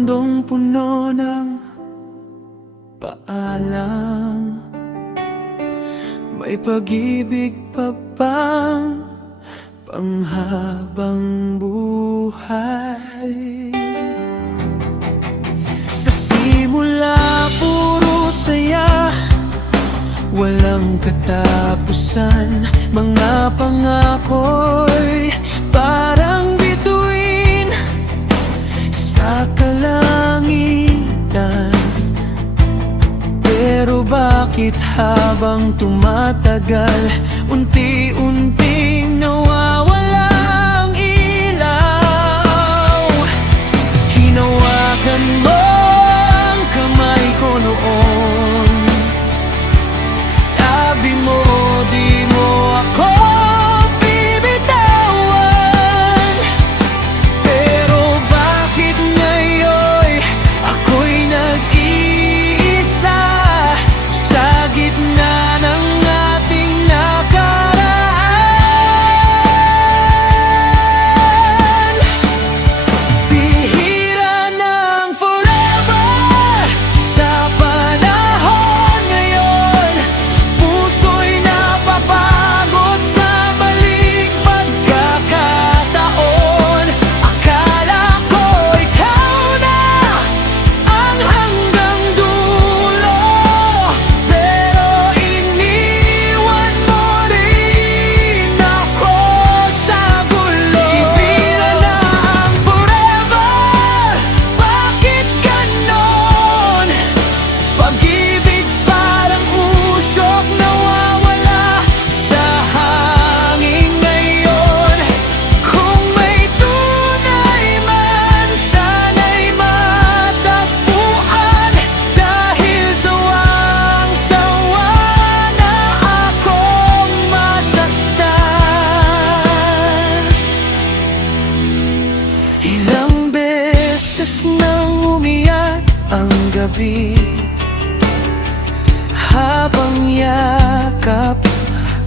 mundong puno ng paalam, may pag-ibig pa bang panghabang buhay? Sa simula puro saya, walang katapusan. Mga pangako'y parang bituin sa kalangitan. Pero bakit habang tumatagal, unti-unting nawawala ang ilaw? Hinawakan mo ang kamay ko noon, sabi mo di mo ako bibitawan. Pero bakit ngayon ako'y nag-iisa sa gitna ng ating nakaraan? Bihira ng forever sa panahon ngayon, puso'y napapagod sa maling pagkakataon. Akala ko ikaw na ang hanggang dulo, pero iniwan mo rin ako sa gulo. Ibira na ang forever, bakit ganon? Pag-ibig parang usok nawawala sa hangin ngayon. Kung may tunay man, sana'y matagpuan, dahil sawang-sawa na akong masaktan. Ilang beses nang umiyak ang gabi, habang yakap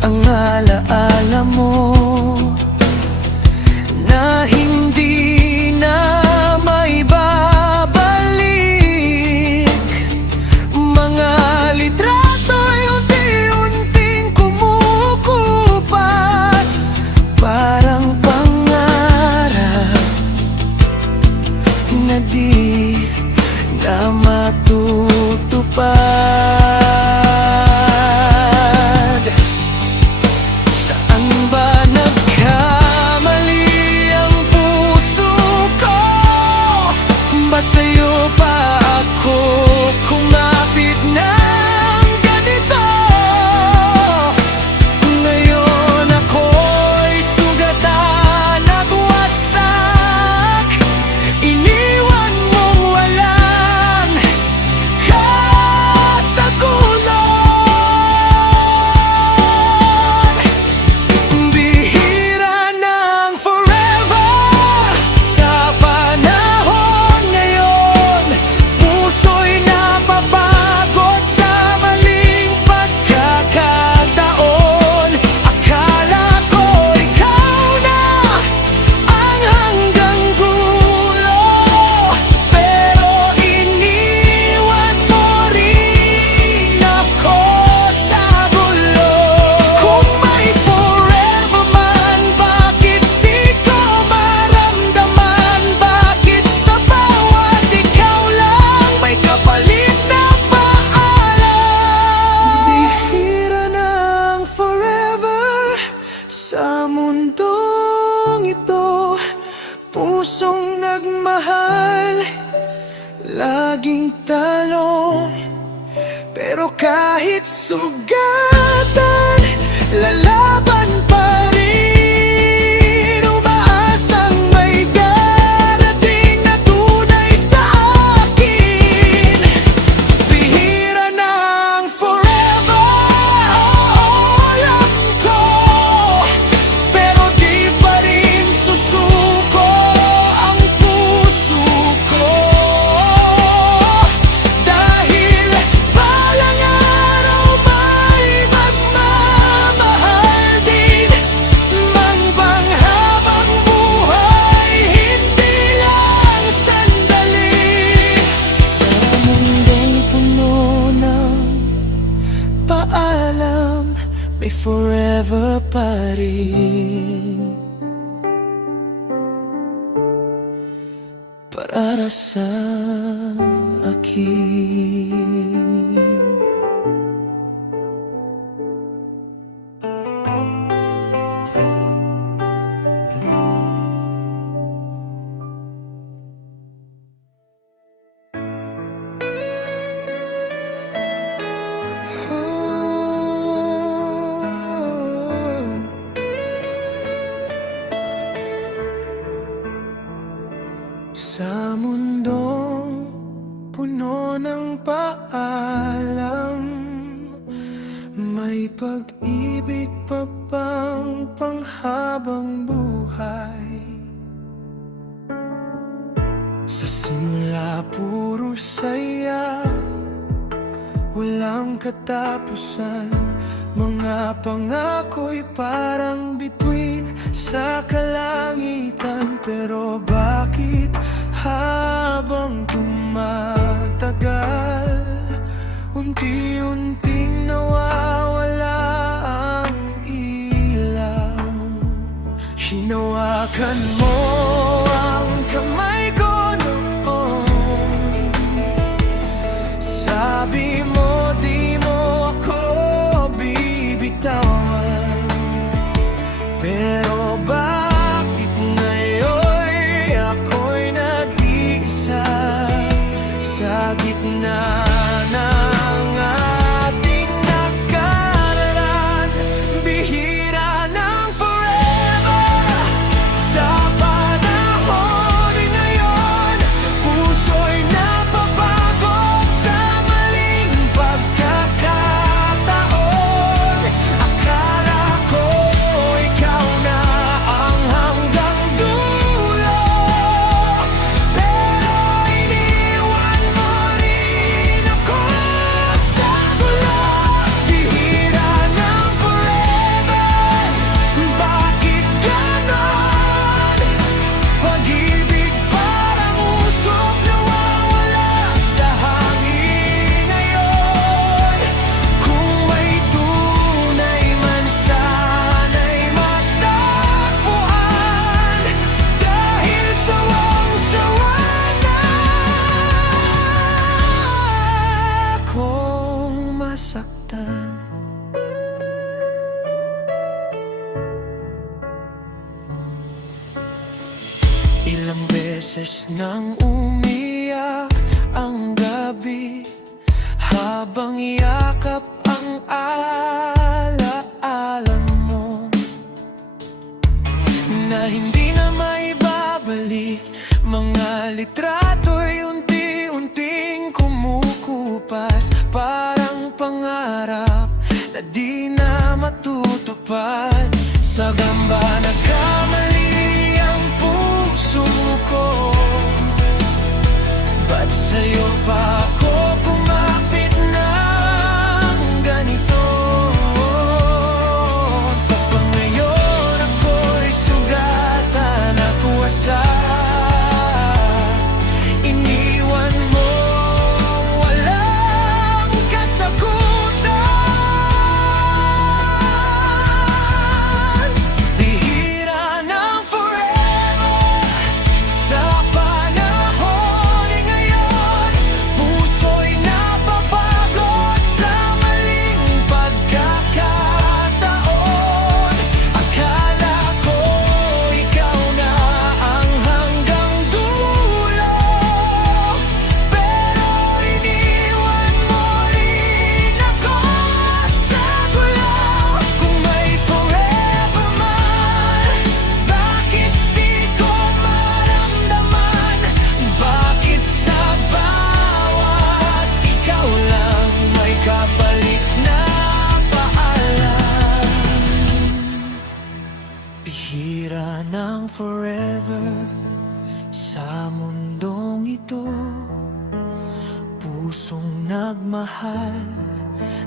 ang alaala mo, na hindi na maibabalik. Mga litrato'y unti-unting kumukupas, parang pangarap na di na matutupad. Saan ba may forever pa rin para sa akin. Sa mundong puno ng paalam, may pag-ibig pa bang panghabang buhay? Sa simula puro saya, walang katapusan. Mga pangako'y parang bituin sa kalangitan. Pero bakit habang tumatagal, unti-unting nawawala ang ilaw? Hinawakan mo ang kamay ko noon, sabi mo di mo ako bibitawan. Pero bakit ngayon ako'y nag-iisa sa gitna ng ating nakaraan? Bihira ng forever sa panahon ngayon, puso'y napapagod sa maling pagkakataon. Akala ko ikaw na ang hanggang dulo, pero iniwan mo rin ako sa gulo. Bihira ng forever, bakit ganon? Pag-ibig parang usok nawawala sa hangin ngayon. Kung may tunay man sana'y matagpuan, dahil sawang-sawa na akong masaktan. Ilang beses nang umiyak ang gabi, habang yakap ang alaala mo, na hindi na maibabalik. Mga litrato'y unti-unting kumukupas, parang pangarap na di na matutupad. Sa gamba nagkamali ang puso ko, ba't sa'yo pa ako kumapit ng ganito? Kapag ngayon ako'y sugatan at wasak, iniwan mo walang kasagutan. Bihira ng forever sa panahon ngayon, puso'y napapagod sa maling pagkakataon. Akala ko ikaw na ang hanggang dulo, pero iniwan mo rin ako sa gulo. Kung may forever man, bakit di ko maramdaman? Bakit sa bawat ikaw lang may kapalit na paalam? Bihira ng forever sa mundong ito, pusong nagmahal,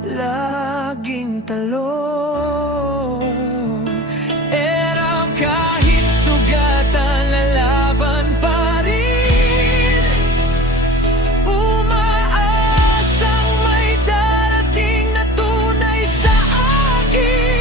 laging talong. Erang kahit sugatan, lalaban pa rin. Umaasang may darating na tunay sa akin.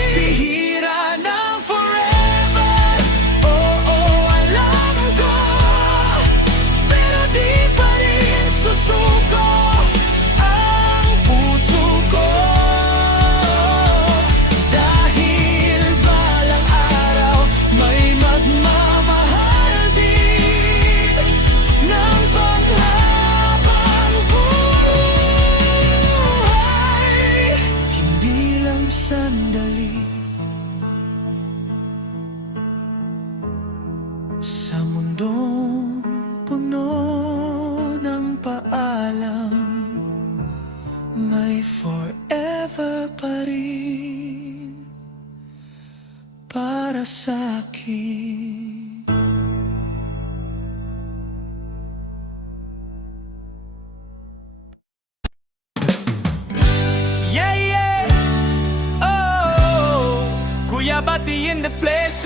Sa mundong puno ng paalam, may forever pa rin para sa'kin. Yeah, yeah, oh, Kuya Bati in the place